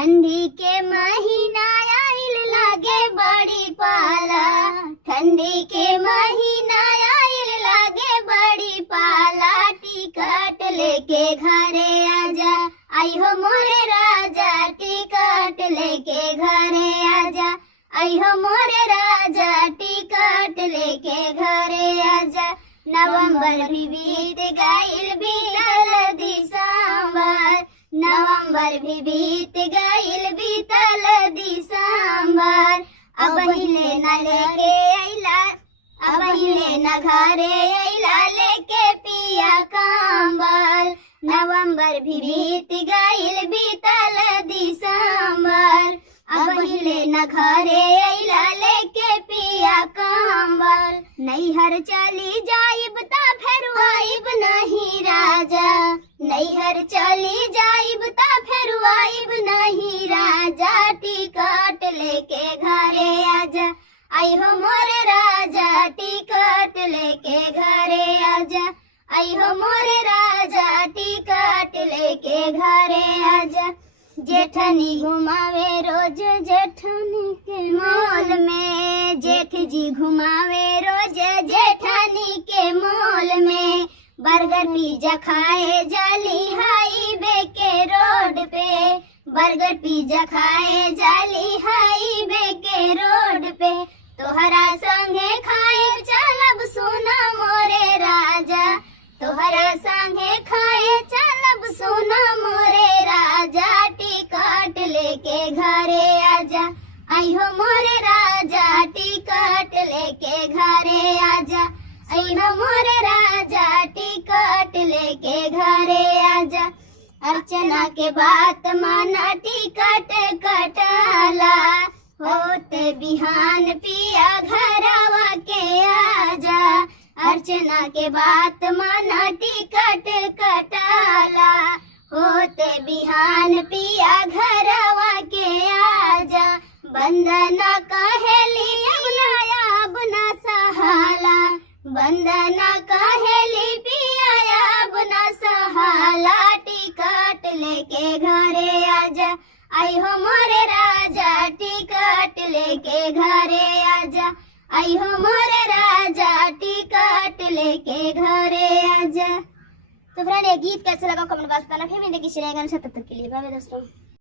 ठंडी के महीना आइल लागे बड़ी पाला, ठंडी के महीना आइल लागे बड़ी पाला। टिकट लेके घरे आजा, आई हो मोरे राजा, टिकट लेके घरे आजा, आई हो मोरे राजा, टिकट लेके घरे आजा। नवंबर भी बीत गइल बीतल दिसंबर, नवंबर भी बीत गइल बीतल दिसंबर। अब हिले न लेके अइला, अब हिले न घरे अइला लेके पिया कंबल। नवंबर भी बीत गइल बीतल दिसंबर, अब हिले न घरे अइला लेके पिया कंबल। नैहर चली जाइब ता फेर आइब नहीं राजा, नैहर चली जाइब ता फेर आइब नहीं राजा। टिकट लेके घरे आजा, आई हो मोरे राजा, टिकट लेके घरे आजा, आई हो मोरे राजा, टिकट लेके घरे आजा। जेठनी घुमावे रोज जेठनी के मॉल में, जेठ जी घुमावे रोज जेठनी के मॉल में। बर्गर पिज्जा खाए जाली हाईवे के रोड पे, बर्गर पिज्जा खाए जाली हाईवे के रोड पे। तोहरा संगे खाए चलब सोना मोरे राजा, तोहरा संगे खाए चलब सोना मोरे राजा। टिकट लेके घरे आजा, आई हो मोरे राजा, टिकट लेके घरे आजा, आई हो मोरे राजा, टिकट लेके घरे आजा। अर्चना के बात माना टिकट कटाला, होते बिहान पिया घरवा के आजा। अर्चना के बात माना टिकट कटाला, होते बिहान पिया घरवा के आजा। बंदना कहेली अब ना सहाला, बंदना कहेली पिया अब ना सहाला। टिकट लेके घरे आजा, आई हो मोरे राजा, टिकट लेके घरे आजा, आई हो मोरे राजा, टिकट लेके घरे आजा। तो फ्रेंड ये गीत कैसा लगा कमेंट बॉक्स में बताना। फिर मिलेंगे किसी नए गाने के साथ, तब तक के लिए बाय बाय दोस्तों।